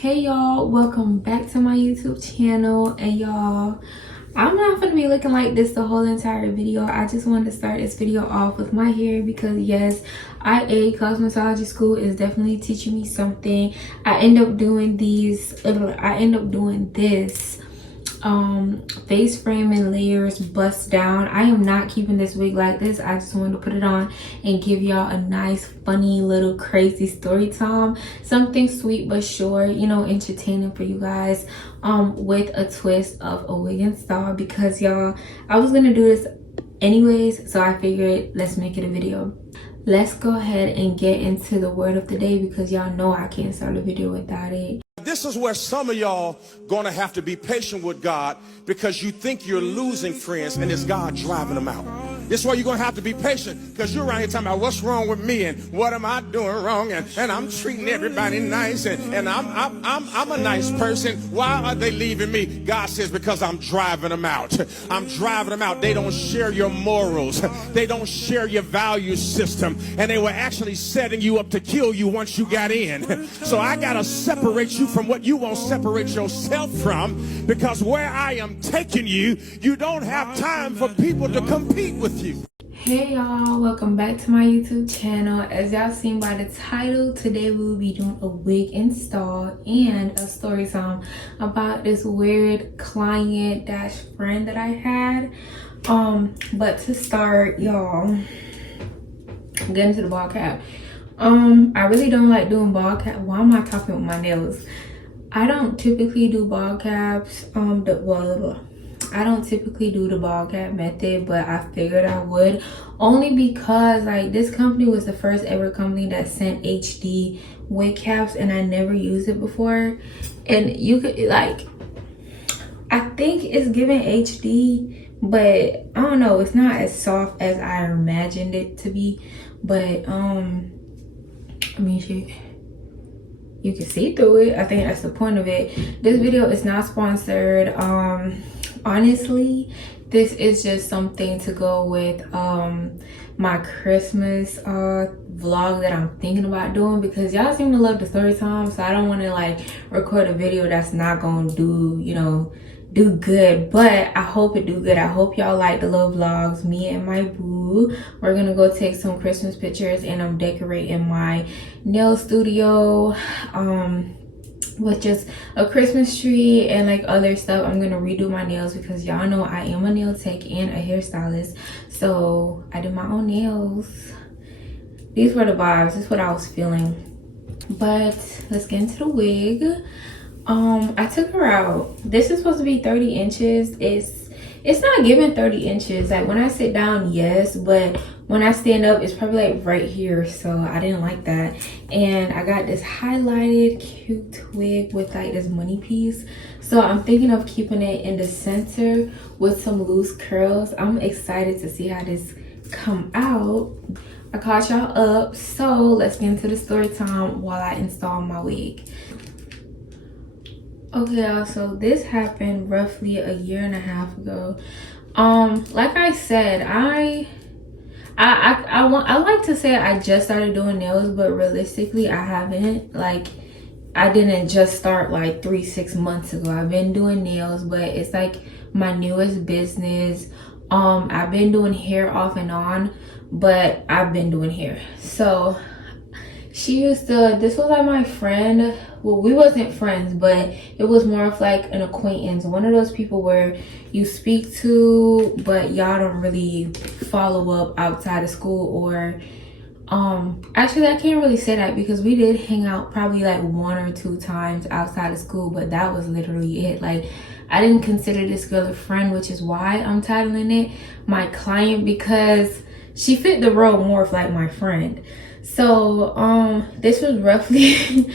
Hey y'all, welcome back to my YouTube channel. And y'all, I'm not gonna be looking like this the whole entire video. I just wanted to start this video off with my hair because yes, IA cosmetology school is definitely teaching me something. I end up doing this face frame and layers bust down. I am not keeping this wig like this. I just wanted to put it on and give y'all a nice funny little crazy story time, something sweet but short, you know, entertaining for you guys, with a twist of a wig install. Because y'all, I was gonna do this anyways, so I figured let's make it a video. Let's go ahead and get into the word of the day because y'all know I can't start a video without it. This is where some of y'all gonna have to be patient with God because you think you're losing friends and it's God driving them out. This is why you're gonna have to be patient because you're around here talking about what's wrong with me and what am I doing wrong and I'm treating everybody nice and I'm a nice person. Why are they leaving me? God says because I'm driving them out. I'm driving them out. They don't share your morals. They don't share your value system, and they were actually setting you up to kill you once you got in. So I gotta separate you from what you won't separate yourself from, because where I am taking you, you don't have time for people to compete with you. Hey y'all, welcome back to my YouTube channel. As y'all seen by the title, today we will be doing a wig install and a story time about this weird client dash friend that I had. But to start, y'all, get into the ball cap. I really don't like doing ball cap. Why am I talking with my nails? I don't typically do ball caps. I don't typically do the ball cap method, but I figured I would, only because like this company was the first ever company that sent HD wig caps, and I never used it before. And you could like, I think it's giving HD, but I don't know, it's not as soft as I imagined it to be. But I mean, shit, you can see through it. I think that's the point of it. This video is not sponsored. Honestly, this is just something to go with my Christmas vlog that I'm thinking about doing, because y'all seem to love the story time, so I don't want to like record a video that's not gonna do, you know, do good. But I hope it do good. I hope y'all like the little vlogs. Me and my boo, we're gonna go take some Christmas pictures, and I'm decorating my nail studio with just a Christmas tree and like other stuff. I'm gonna redo my nails because y'all know I am a nail tech and a hairstylist, so I do my own nails. These were the vibes. This is what I was feeling. But let's get into the wig. I took her out. This is supposed to be 30 inches. It's not giving 30 inches. Like when I sit down, yes, but when I stand up, it's probably like right here, so I didn't like that. And I got this highlighted cute wig with like this money piece, so I'm thinking of keeping it in the center with some loose curls. I'm excited to see how this come out. I caught y'all up, so let's get into the story time while I install my wig. Okay, y'all, so this happened roughly a year and a half ago. Like I said, I like to say I just started doing nails, but realistically I haven't. Like, I didn't just start like 3-6 months ago. I've been doing nails, but it's like my newest business. I've been doing hair off and on, but I've been doing hair. So this was like my friend. Well, we wasn't friends, but it was more of like an acquaintance, one of those people where you speak to but y'all don't really follow up outside of school. Or actually I can't really say that because we did hang out probably like 1 or 2 times outside of school, but that was literally it. Like, I didn't consider this girl a friend, which is why I'm titling it my client, because she fit the role more of like my friend. So this was roughly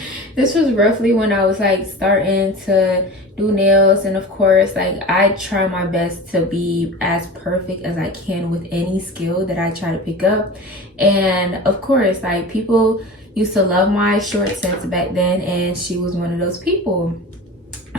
when I was like starting to do nails, and of course like I try my best to be as perfect as I can with any skill that I try to pick up. And of course like people used to love my short sets back then, and she was one of those people.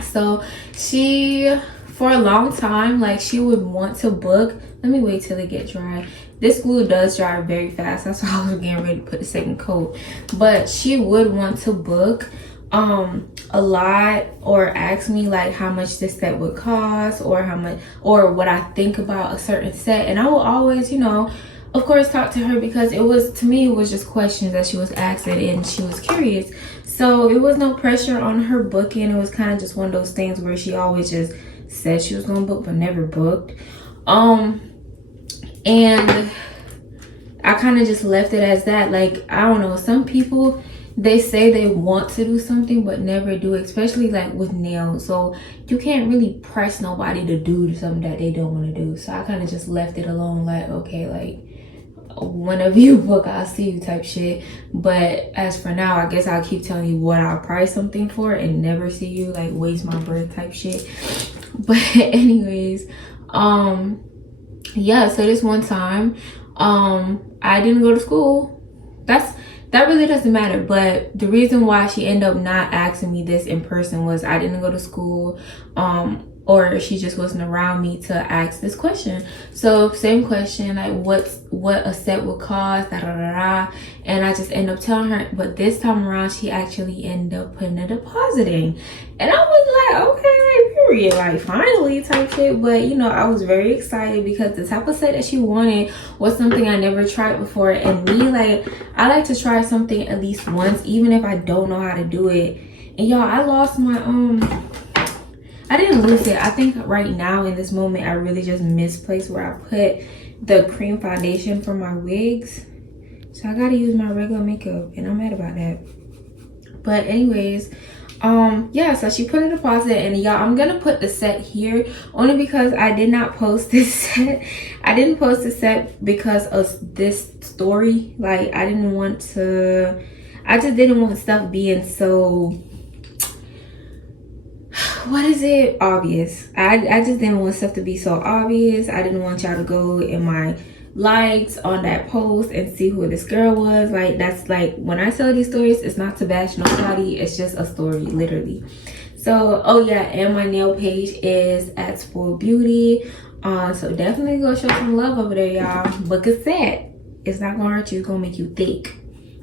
So she, for a long time, like she would want to book. Let me wait till it get dry. This glue does dry very fast. That's why I was getting ready to put the second coat. But she would want to book a lot, or ask me like how much this set would cost, or how much, or what I think about a certain set. And I will always, you know, of course, talk to her, because it was, to me, it was just questions that she was asking and she was curious. So it was no pressure on her booking. It was kind of just one of those things where she always just said she was gonna book but never booked. And I kind of just left it as that. Like, I don't know, some people, they say they want to do something but never do, especially like with nails. So you can't really press nobody to do something that they don't want to do. So I kind of just left it alone, like, okay, like, whenever you book, I'll see you type shit. But as for now, I guess I'll keep telling you what I'll price something for and never see you, like, waste my breath type shit. But anyways, yeah, so this one time, I didn't go to school. That really doesn't matter, but the reason why she ended up not asking me this in person was I didn't go to school, or she just wasn't around me to ask this question. So same question, like what a set would cost, da da da da. And I just ended up telling her, but this time around she actually ended up putting a deposit in. And I was like, okay, period, like finally type shit. But you know, I was very excited because the type of set that she wanted was something I never tried before. And me, like, I like to try something at least once, even if I don't know how to do it. And y'all, I lost my I didn't lose it. I think right now in this moment I really just misplaced where I put the cream foundation for my wigs. So I gotta use my regular makeup and I'm mad about that. But anyways, yeah, so she put a deposit, and y'all, I'm gonna put the set here only because I did not post this set. I didn't post the set because of this story. Like, I just didn't want stuff being so, what is it, obvious. I just didn't want stuff to be so obvious. I didn't want y'all to go in my likes on that post and see who this girl was. Like, that's like, when I tell these stories, it's not to bash nobody, it's just a story, literally. So, oh yeah, and my nail page is at Spoiled Beauty, so definitely go show some love over there, y'all. Book a set. It's not gonna hurt you, it's gonna make you thick.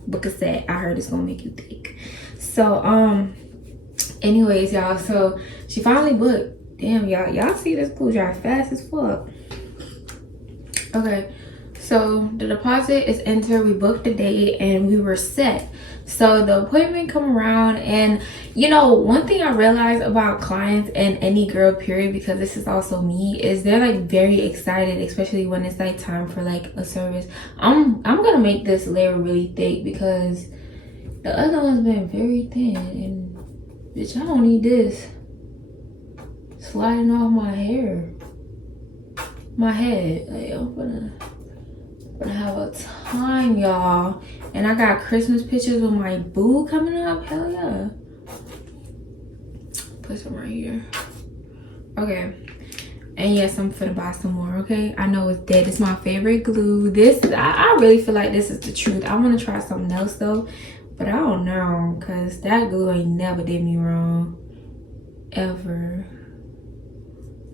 Book a set. I heard it's gonna make you thick. So anyways, y'all, so she finally booked. Damn, y'all see this glue dry fast as fuck. Okay, so the deposit is entered, we booked the date, and we were set. So the appointment come around, and you know, one thing I realized about clients and any girl period, because this is also me, is they're like very excited, especially when it's like time for like a service. I'm gonna make this layer really thick because the other one's been very thin, and bitch, I don't need this sliding off my hair, my head. Like, I'm gonna have a time, y'all. And I got Christmas pictures with my boo coming up. Hell yeah. Put some right here. Okay. And yes, I'm finna buy some more, okay? I know it's dead. It's my favorite glue. This, I really feel like this is the truth. I want to try something else though, but I don't know, because that glue ain't never did me wrong. Ever.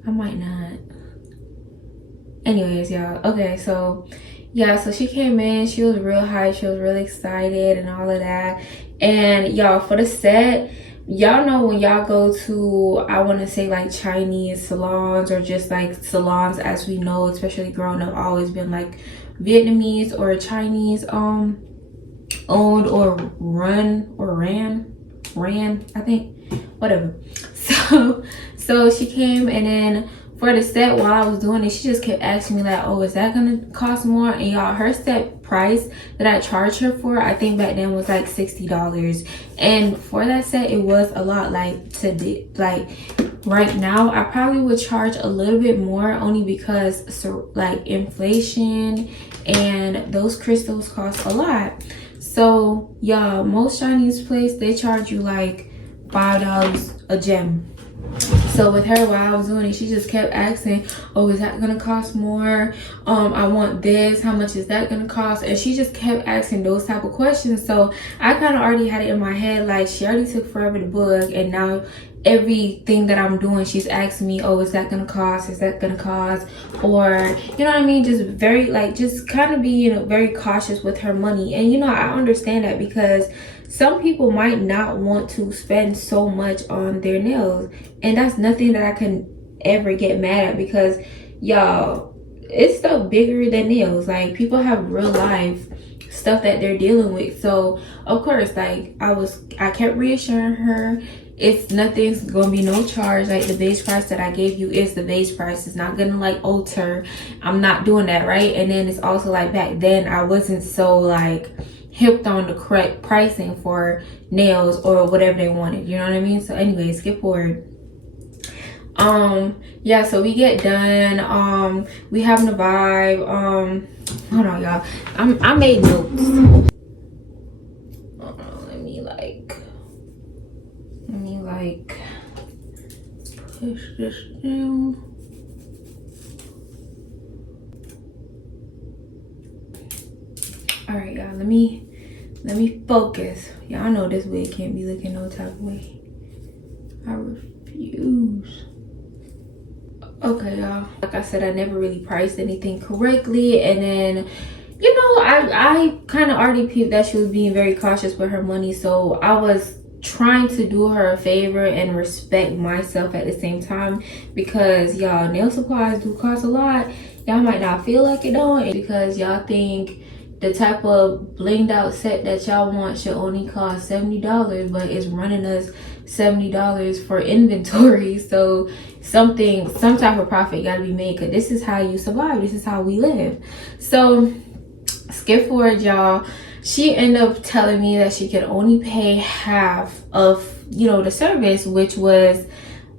I might not. Anyways, y'all. Okay, so yeah, so she came in, she was real hyped, she was really excited and all of that. And y'all, for the set, y'all know when y'all go to, I want to say like Chinese salons, or just like salons as we know, especially growing up, always been like Vietnamese or Chinese owned or ran, I think, whatever. So she came, and then for the set, while I was doing it, she just kept asking me like, oh, is that gonna cost more? And y'all, her set price that I charged her for, I think back then was like $60. And for that set, it was a lot. Like right now, I probably would charge a little bit more, only because so like inflation and those crystals cost a lot. So y'all, most Chinese place, they charge you like $5 a gem. So with her, while I was doing it, she just kept asking, oh, is that gonna cost more? I want this, how much is that gonna cost? And she just kept asking those type of questions. So I kind of already had it in my head, like, she already took forever to book, and now everything that I'm doing, she's asking me, oh, is that gonna cost, is that gonna cost? Or, you know what I mean, just very, like, just kind of being very cautious with her money. And you know, I understand that, because some people might not want to spend so much on their nails, and that's nothing that I can ever get mad at, because y'all, it's stuff bigger than nails. Like, people have real life stuff that they're dealing with. So of course, like, I kept reassuring her it's nothing's gonna be no charge. Like, the base price that I gave you is the base price. It's not gonna like alter. I'm not doing that, right? And then it's also like, back then I wasn't so like hipped on the correct pricing for nails or whatever they wanted, you know what I mean? So anyway, skip forward. Yeah, so we get done, we having a vibe. Hold on, y'all, I made notes. Let me push this down. All right, y'all, let me focus. Y'all know this wig can't be looking no type of way. I refuse. Okay, y'all, like I said, I never really priced anything correctly, and then, you know, I kind of already peeped that she was being very cautious with her money, so I was trying to do her a favor and respect myself at the same time, because y'all, nail supplies do cost a lot. Y'all might not feel like it don't, because y'all think the type of blinged out set that y'all want should only cost $70, but it's running us $70 for inventory. So some type of profit gotta be made, because this is how you survive, this is how we live. So skip forward, y'all. She ended up telling me that she could only pay half of, you know, the service, which was,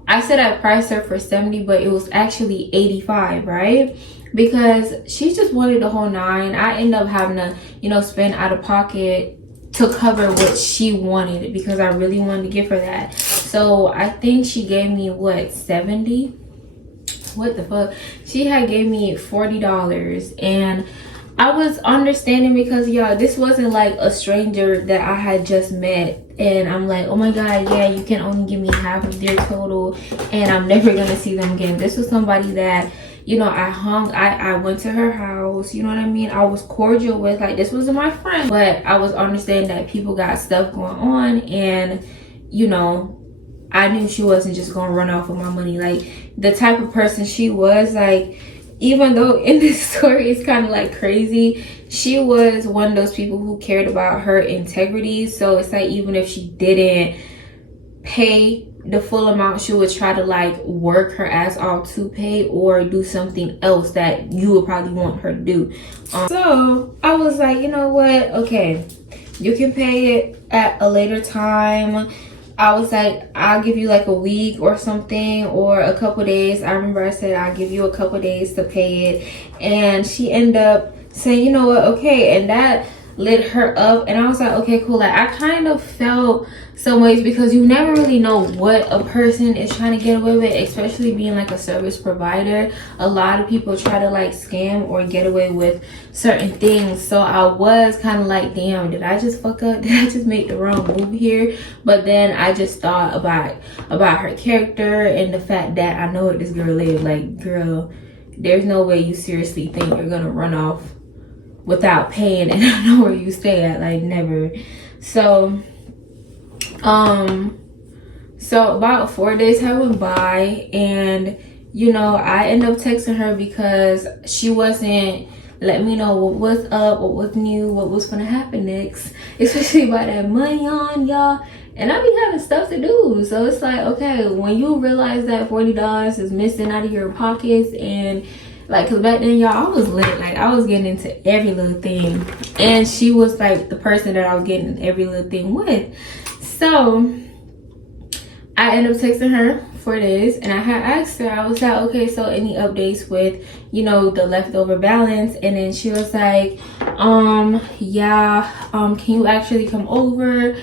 I said I priced her for 70, but it was actually 85, right? Because she just wanted the whole 9. I ended up having to, you know, spend out of pocket to cover what she wanted, because I really wanted to give her that. So I think she gave me, what, 70? What the fuck? She had gave me $40, and I was understanding, because y'all, this wasn't like a stranger that I had just met and I'm like, oh my god, yeah, you can only give me half of their total and I'm never gonna see them again. This was somebody that, you know, I went to her house, you know what I mean? I was cordial with, like, this wasn't my friend, but I was understanding that people got stuff going on, and, you know, I knew she wasn't just gonna run off with my money. Like, the type of person she was, like, even though in this story it's kind of like crazy, she was one of those people who cared about her integrity. So it's like, even if she didn't pay the full amount, she would try to like work her ass off to pay, or do something else that you would probably want her to do. So I was like, you know what, okay, you can pay it at a later time. I was like, I'll give you like a week or something, or a couple days. I remember I said I'll give you a couple days to pay it, and she ended up saying, you know what, okay, and that lit her up. And I was like, okay, cool. Like, I kind of felt some ways, because you never really know what a person is trying to get away with, especially being like a service provider. A lot of people try to like scam or get away with certain things. So I was kind of like, damn, did I just fuck up? Did I just make the wrong move here? But then I just thought about her character and the fact that I know what this girl is. Like, girl, there's no way you seriously think you're gonna run off without paying, and I know where you stay at. Like, never. So about 4 days had went by, and you know, I ended up texting her because she wasn't letting me know what was up, what was new, what was gonna happen next, especially about that money on, y'all. And I be having stuff to do, so it's like, okay, when you realize that $40 is missing out of your pockets, and like, cause back then, y'all, I was lit. Like, I was getting into every little thing, and she was like the person that I was getting every little thing with. So I ended up texting her for this, and I had asked her, I was like, okay, so any updates with, you know, the leftover balance? And then she was like, yeah, can you actually come over,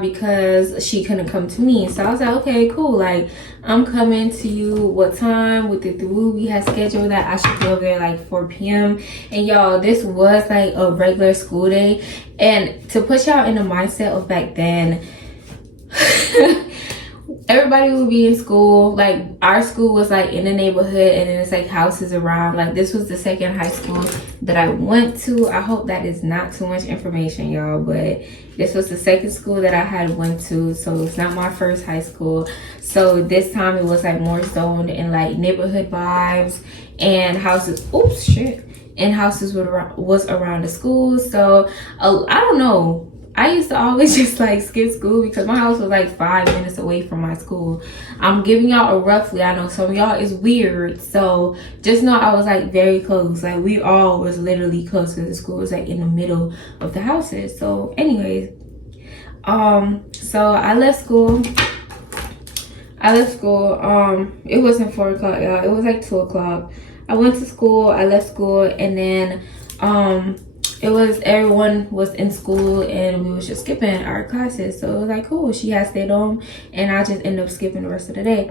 because she couldn't come to me. So I was like, okay, cool, like, I'm coming to you. What time? With the through, we had scheduled that I should go there like 4 p.m. And y'all, this was like a regular school day, and to put y'all in the mindset of back then, everybody would be in school. Like, our school was like in the neighborhood, and then it's like houses around. Like, this was the second high school that I went to. I hope that is not too much information, y'all, but this was the second school that I had went to, so it's not my first high school. So this time it was like more zoned in like neighborhood vibes, and houses, oops, shit, and houses was around the school. So I don't know, I used to always just like skip school because my house was like 5 minutes away from my school. I'm giving y'all a roughly. I know some of y'all is weird, so just know I was like very close. Like, we all was literally close because the school was like in the middle of the houses. So anyways, so I left school. It wasn't 4 o'clock, y'all. It was like 2 o'clock. I went to school, I left school, and then it was, everyone was in school and we was just skipping our classes. So it was like, cool, she had stayed home, and I just ended up skipping the rest of the day.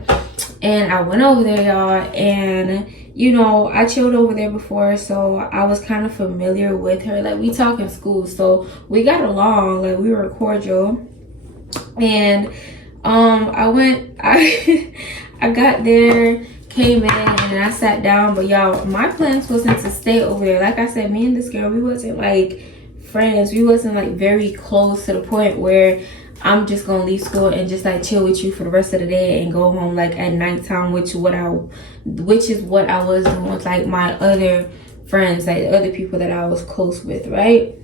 And I went over there, y'all, and you know, I chilled over there before, so I was kind of familiar with her. Like, we talk in school, so we got along, like we were cordial. And I got there, came in, and I sat down. But y'all, my plans wasn't to stay over there. Like I said, me and this girl, we wasn't like friends. We wasn't like very close to the point where I'm just gonna leave school and just like chill with you for the rest of the day and go home like at nighttime, which is what I was doing with like my other friends, like the other people that I was close with, right?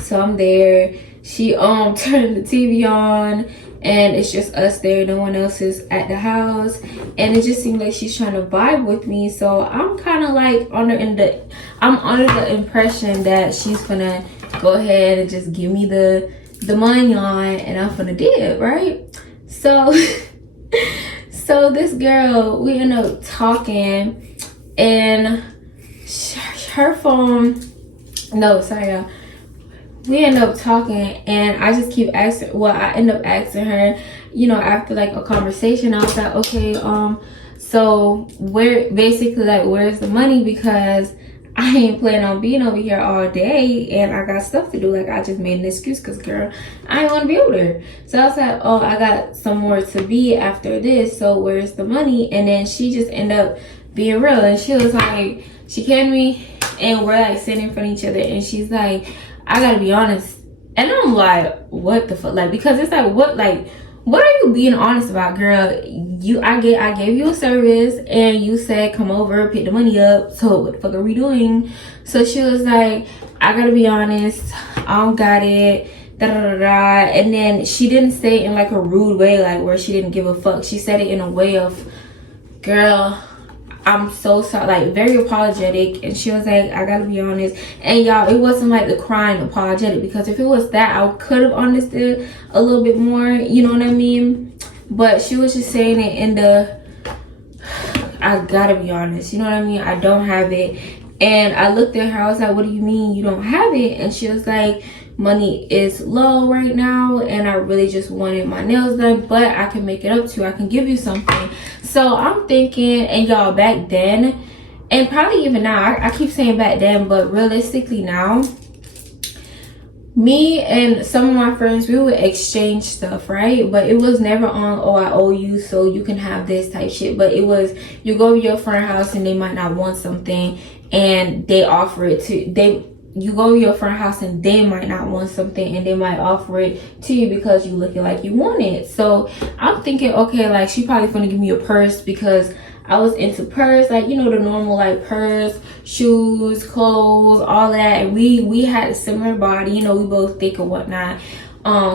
So I'm there. She turned the TV on, and it's just us there, no one else is at the house, and it just seemed like she's trying to vibe with me. So I'm kind of like under the impression that she's gonna go ahead and just give me the money on, and I'm gonna dip, right? So so this girl, we end up talking, and her phone, no, sorry y'all, we end up talking, and I just keep asking, I end up asking her, you know, after like a conversation, I was like, okay, so where's the money? Because I ain't planning on being over here all day, and I got stuff to do. Like, I just made an excuse because, girl, I ain't want to be over there. So I was like, oh, I got somewhere to be after this, so where's the money? And then she just ended up being real, and she was like, she came to me, and we're like sitting in front of each other, and she's like, I gotta be honest. And I'm like, what the fuck? Like, because it's like, what are you being honest about, girl? I gave you a service, and you said come over, pick the money up, so what the fuck are we doing? So she was like, I gotta be honest, I don't got it, da da da da. And then she didn't say it in like a rude way, like where she didn't give a fuck. She said it in a way of, girl, I'm so sorry, like very apologetic. And she was like, I gotta be honest. And y'all, it wasn't like the crying apologetic, because if it was that, I could have understood a little bit more, you know what I mean? But she was just saying it in the, I gotta be honest, you know what I mean? I don't have it. And I looked at her, I was like, what do you mean you don't have it? And she was like, money is low right now, and I really just wanted my nails done, but I can make it up to you, I can give you something. So I'm thinking, and y'all, back then, and probably even now, I keep saying back then, but realistically now, me and some of my friends, we would exchange stuff, right? But it was never on, oh, I owe you, so you can have this type shit. But it was, you go to your friend's house and they might not want something, and they offer it to, you go to your friend's house and they might not want something, and they might offer it to you because you looking like you want it. So I'm thinking, okay, like she probably gonna give me a purse because I was into purse, like, you know, the normal like purse, shoes, clothes, all that. And we had a similar body, you know, we both thick or whatnot,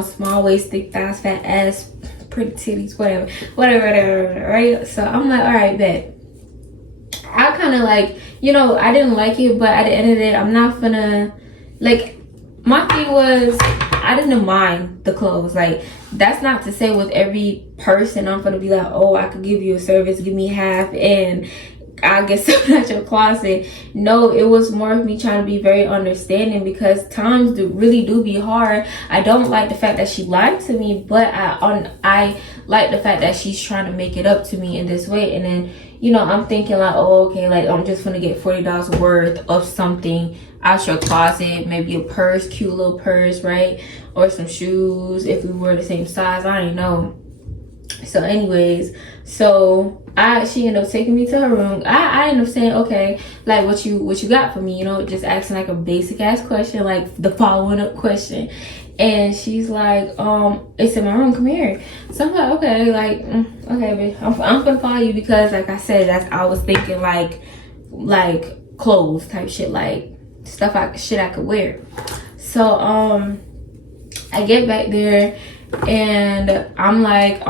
small waist, thick thighs, fat ass, pretty titties, whatever, right? So I'm like, all right, bet. I kind of like, you know, I didn't like it, but at the end of the day, I'm not gonna, like, my thing was, I didn't mind the clothes. Like, that's not to say with every person I'm gonna be like, oh, I could give you a service, give me half, and I get something out your closet. No, it was more of me trying to be very understanding, because times really do be hard. I don't like the fact that she lied to me, but I like the fact that she's trying to make it up to me in this way. And then, you know, I'm thinking like, oh, okay, like I'm just gonna get $40 worth of something out your closet, maybe a purse, cute little purse, right? Or some shoes if we were the same size, I don't know. So anyways, so she ended up taking me to her room. I ended up saying, okay, like what you got for me, you know, just asking like a basic ass question, like the following up question. And she's like, it's in my room, come here. So I'm like, okay, like, okay, bitch, I'm gonna follow you, because like I said, I was thinking like clothes type shit, like stuff shit I could wear. So I get back there, and I'm like,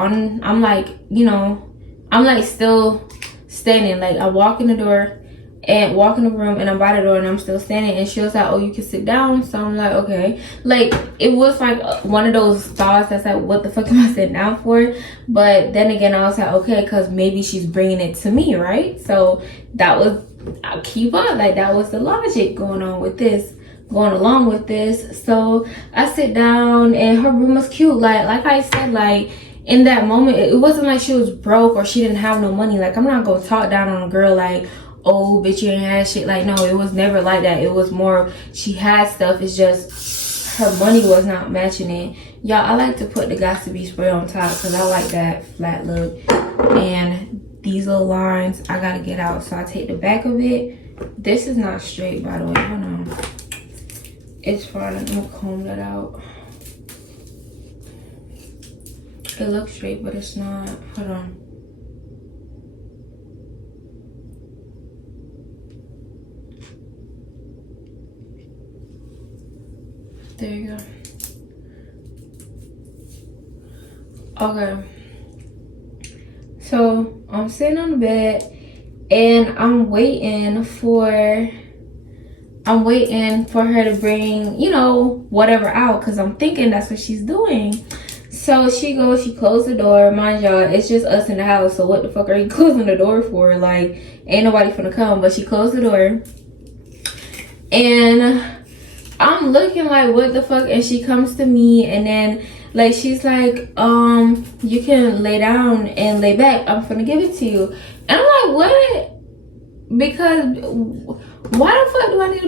you know, I'm like still standing. Like I walk in the door and walk in the room, and I'm by the door and I'm still standing, and she was like, oh, you can sit down. So I'm like, okay. Like it was like one of those thoughts that's like, what the fuck am I sitting down for? But then again, I was like, okay, because maybe she's bringing it to me, right? So that was, I'll keep on, like that was the logic going along with this. So I sit down, and her room was cute. Like I said, like in that moment, it wasn't like she was broke or she didn't have no money. Like I'm not gonna talk down on a girl like, oh bitch, you ain't had shit. Like no, it was never like that. It was more she had stuff, it's just her money was not matching it. Y'all, I like to put the Gossipy spray on top because I like that flat look. And these little lines I gotta get out, so I take the back of it. This is not straight, by the way. Hold on, it's fine. I'm gonna comb that out. It looks straight, but it's not. Hold on. There you go. Okay. So I'm sitting on the bed, and I'm waiting for her to bring, you know, whatever out, because I'm thinking that's what she's doing. So she closed the door. Mind y'all, it's just us in the house, so what the fuck are you closing the door for? Like, ain't nobody finna come. But she closed the door, and I'm looking like, what the fuck? And she comes to me, and then like she's like, you can lay down and lay back, I'm finna give it to you. And I'm like, what? Because why the fuck do I need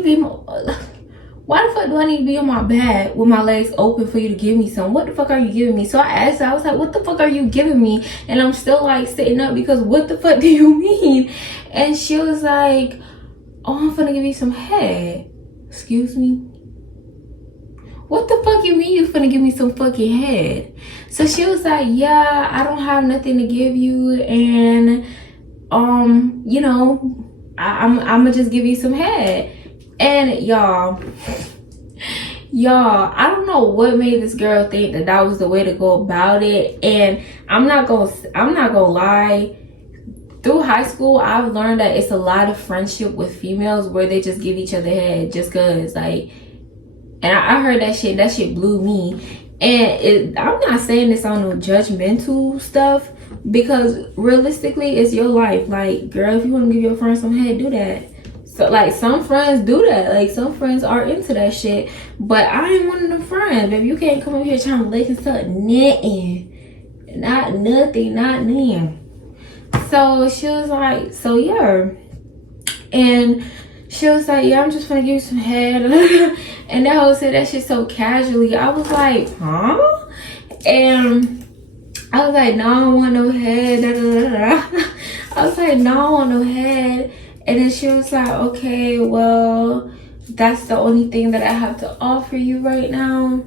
to be on my bed with my legs open for you to give me some? What the fuck are you giving me? So I asked her, I was like, what the fuck are you giving me? And I'm still like sitting up, because what the fuck do you mean? And she was like, oh, I'm finna give you some head. Excuse me? What the fuck you mean you finna give me some fucking head? So she was like, yeah, I don't have nothing to give you, and you know, I'm gonna just give you some head. And y'all, I don't know what made this girl think that was the way to go about it. And I'm not gonna lie, through high school I've learned that it's a lot of friendship with females where they just give each other head just cause, like, and I heard that shit blew me. And I'm not saying this on no judgmental stuff, because realistically it's your life. Like, girl, if you want to give your friend some head, do that. So like, some friends do that, like some friends are into that shit, but I ain't one of them friends, baby. You can't come up here trying to lick and suck nothing, not them. So she was like, so yeah, and she was like, yeah, I'm just gonna give you some head. And that hoe said that shit so casually. I was like, huh? And I was like, no, I don't want no head. I was like, no, I don't want no head. And then she was like, okay, well, that's the only thing that I have to offer you right now,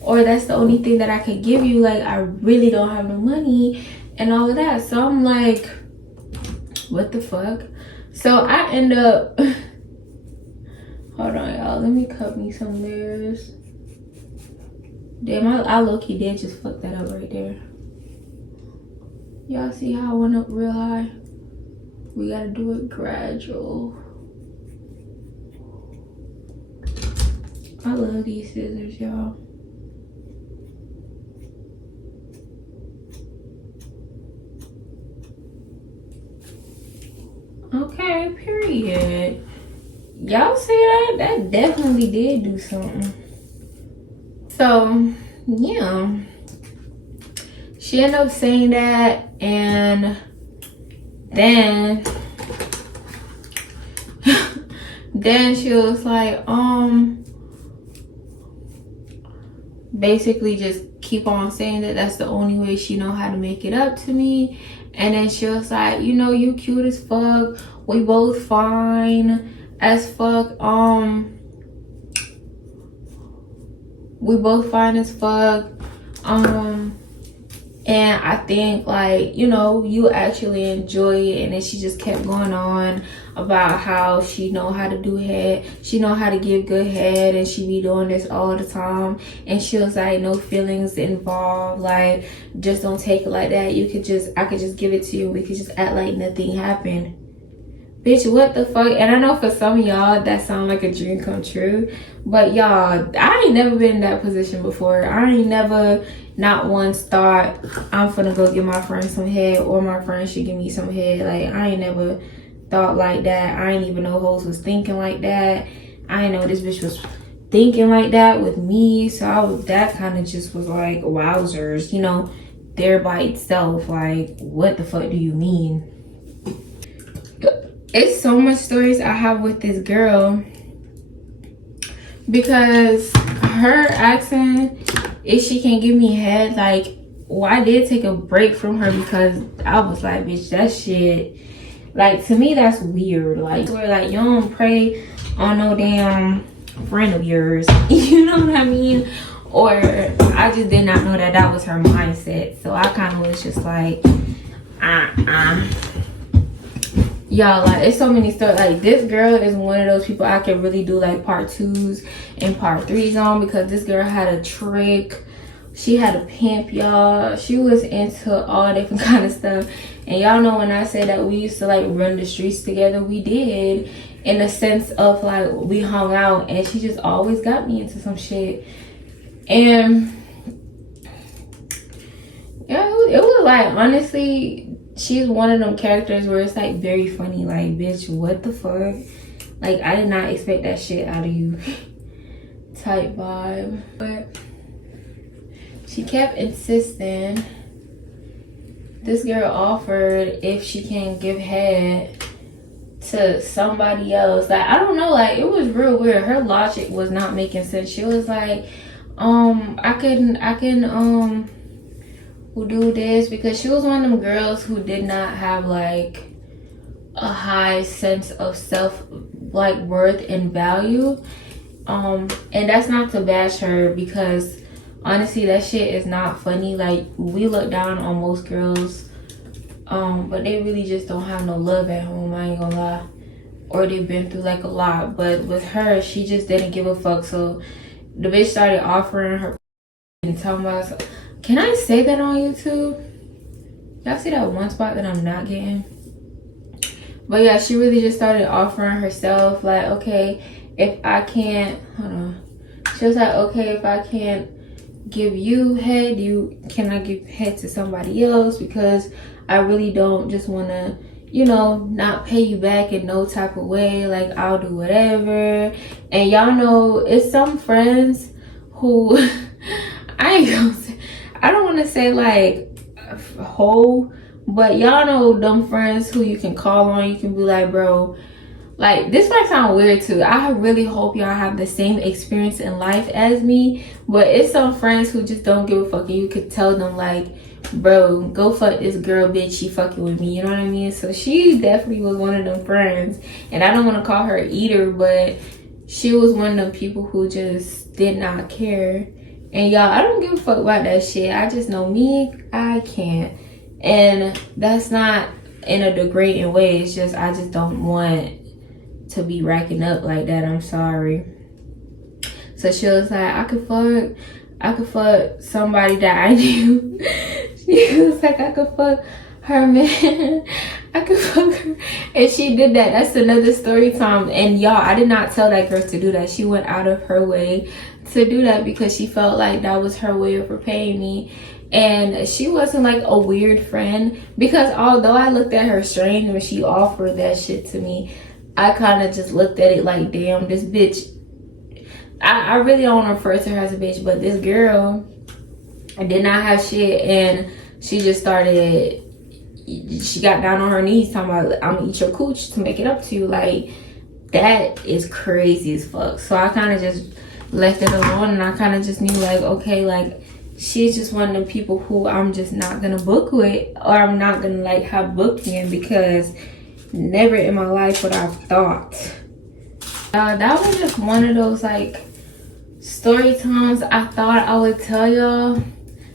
or that's the only thing that I could give you. Like, I really don't have no money and all of that. So I'm like, what the fuck? So I end up, hold on, y'all, let me cut me some layers. Damn, I low-key did just fuck that up right there. Y'all see how I went up real high? We gotta do it gradual. I love these scissors, y'all. Okay, period. Y'all see that? That definitely did do something. So, yeah. She ended up saying that, and then she was like, basically just keep keep on saying that that's the only way she know how to make it up to me. And then she was like, you know, you cute as fuck, we both fine as fuck, we both fine as fuck, and I think, like, you know, you actually enjoy it. And then she just kept going on about how she know how to do head, she know how to give good head, and she be doing this all the time. And she was like, no feelings involved, like, just don't take it like that. You could just, I could just give it to you, we could just act like nothing happened. Bitch, what the fuck? And I know for some of y'all that sound like a dream come true, but y'all, I ain't never been in that position before. I ain't never not once thought I'm finna go give my friend some head, or my friend should give me some head. Like, I ain't never thought like that. I ain't even know hoes was thinking like that. I ain't know this bitch was thinking like that with me. So that kind of just was like, wowzers, you know, there by itself. Like, what the fuck do you mean? It's so much stories I have with this girl, because her asking if she can give me head, like, well, I did take a break from her because I was like, bitch, that shit, like, to me, that's weird. Like, we're like, you don't pray on no damn friend of yours. You know what I mean? Or I just did not know that that was her mindset. So I kind of was just like, y'all, like, it's so many stories. Like, this girl is one of those people I can really do like part 2s and part 3s on, because this girl had a trick. She had a pimp, y'all. She was into all different kind of stuff. And y'all know when I said that we used to like run the streets together, we did, in the sense of like we hung out, and she just always got me into some shit. And yeah, it was like, honestly, she's one of them characters where it's like very funny. Like, bitch, what the fuck? Like, I did not expect that shit out of you type vibe. But she kept insisting. This girl offered if she can give head to somebody else. Like, I don't know, like, it was real weird. Her logic was not making sense. She was like, I can who do this, because she was one of them girls who did not have like a high sense of self, like, worth and value. And that's not to bash her, because honestly that shit is not funny. Like, we look down on most girls, but they really just don't have no love at home, I ain't gonna lie, or they've been through like a lot. But with her, she just didn't give a fuck. So the bitch started offering her and telling us, can I say that on YouTube? Y'all see that one spot that I'm not getting? But yeah, she really just started offering herself, like, okay, if I can't, hold on. She was like, okay, if I can't give you head, can I give head to somebody else? Because I really don't just want to, you know, not pay you back in no type of way. Like, I'll do whatever. And y'all know, it's some friends who, I don't want to say like whole, but y'all know them friends who you can call on. You can be like, bro, like, this might sound weird too. I really hope y'all have the same experience in life as me, but it's some friends who just don't give a fuck, and you could tell them like, bro, go fuck this girl, bitch, she fucking with me, you know what I mean? So she definitely was one of them friends, and I don't want to call her eater, but she was one of them people who just did not care. And y'all, I don't give a fuck about that shit. I just know me, I can't. And that's not in a degrading way. It's just, I just don't want to be racking up like that. I'm sorry. So she was like, I could fuck somebody that I knew. She was like, I could fuck her man. I could fuck her. And she did that. That's another story time. And y'all, I did not tell that girl to do that. She went out of her way to do that because she felt like that was her way of repaying me. And she wasn't like a weird friend, because although I looked at her strange when she offered that shit to me, I kind of just looked at it like, damn, this bitch, I really don't want to refer to her as a bitch, but this girl, I did not have shit, and she just started, she got down on her knees talking about, I'm gonna eat your cooch to make it up to you. Like, that is crazy as fuck. So I kind of just left it alone, and I kind of just knew like, okay, like, she's just one of the people who I'm just not gonna book with, or I'm not gonna like have booking, because never in my life would I've thought. That was just one of those like story times I thought I would tell y'all.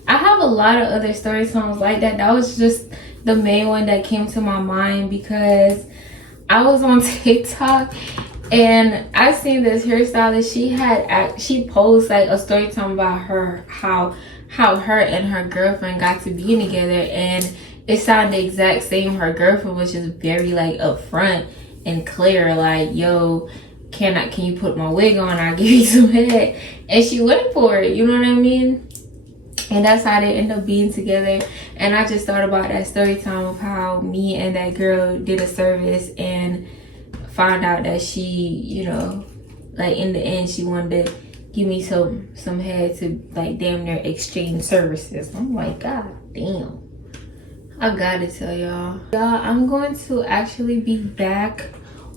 I have a lot of other story times like that. That was just the main one that came to my mind, because I was on TikTok and I seen this hairstylist. She posted like a story time about her, how her and her girlfriend got to being together, and it sounded the exact same. Her girlfriend was just very like upfront and clear, like, yo, can you put my wig on? I'll give you some head. And she went for it, you know what I mean? And that's how they end up being together. And I just thought about that story time of how me and that girl did a service and found out that she, you know, like in the end she wanted to give me some head to like damn near exchange services. I'm like, god damn, I gotta tell y'all. I'm going to actually be back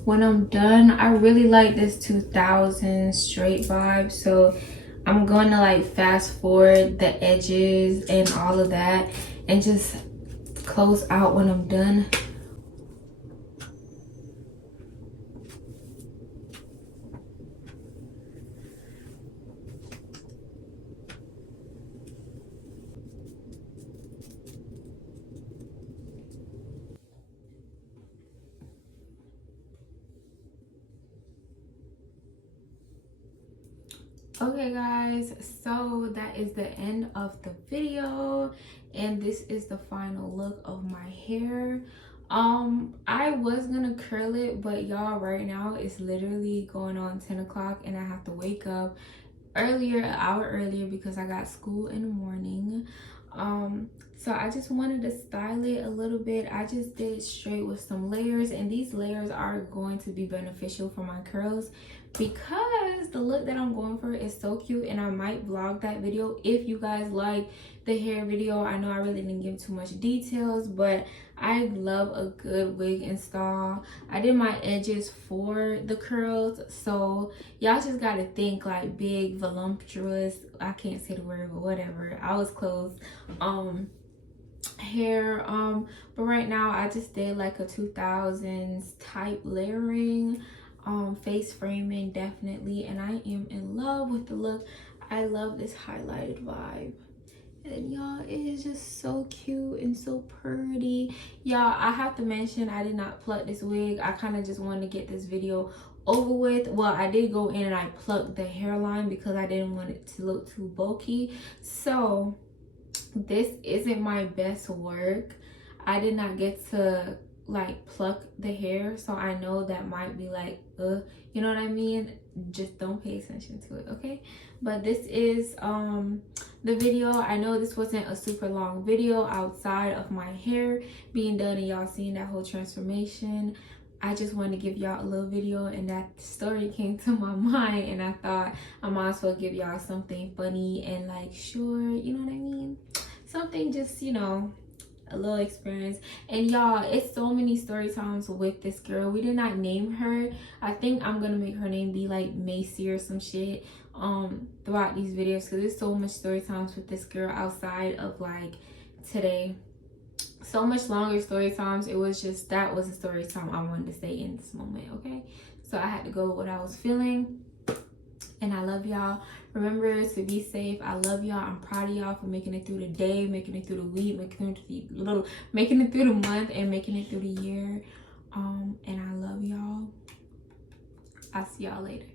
when I'm done. I really like this 2000 straight vibe, so I'm going to like fast forward the edges and all of that and just close out when I'm done. Okay guys, so that is the end of the video, and this is the final look of my hair. I was gonna curl it, but y'all, right now it's literally going on 10 o'clock and I have to wake up earlier, an hour earlier, because I got school in the morning. So I just wanted to style it a little bit. I just did it straight with some layers, and these layers are going to be beneficial for my curls because the look that I'm going for is so cute, and I might vlog that video if you guys like the hair video. I know I really didn't give too much details, but I love a good wig install. I did my edges for the curls, so y'all just gotta think like big, voluptuous, I can't say the word, but whatever, I was close, hair. But right now I just did like a 2000s type layering, face framing definitely, and I am in love with the look. I love this highlighted vibe, and y'all, it is just so cute and so pretty. Y'all, I have to mention, I did not pluck this wig. I kind of just wanted to get this video over with. Well, I did go in and I plucked the hairline because I didn't want it to look too bulky. So this isn't my best work. I did not get to like pluck the hair, so I know that might be like you know what I mean. Just don't pay attention to it, okay? But this is the video. I know this wasn't a super long video outside of my hair being done and y'all seeing that whole transformation. I just wanted to give y'all a little video, and that story came to my mind, and I thought I might as well give y'all something funny and like short, you know what I mean, something just, you know, a little experience. And y'all, it's so many story times with this girl. We did not name her. I think I'm gonna make her name be like Macy or some shit throughout these videos, because there's so much story times with this girl outside of like today. So much longer story times. It was just, that was a story time I wanted to say in this moment, okay? So I had to go with what I was feeling. And I love y'all. Remember to be safe. I love y'all. I'm proud of y'all for making it through the day, making it through the week, making it through the month, and making it through the year. And I love y'all. I'll see y'all later.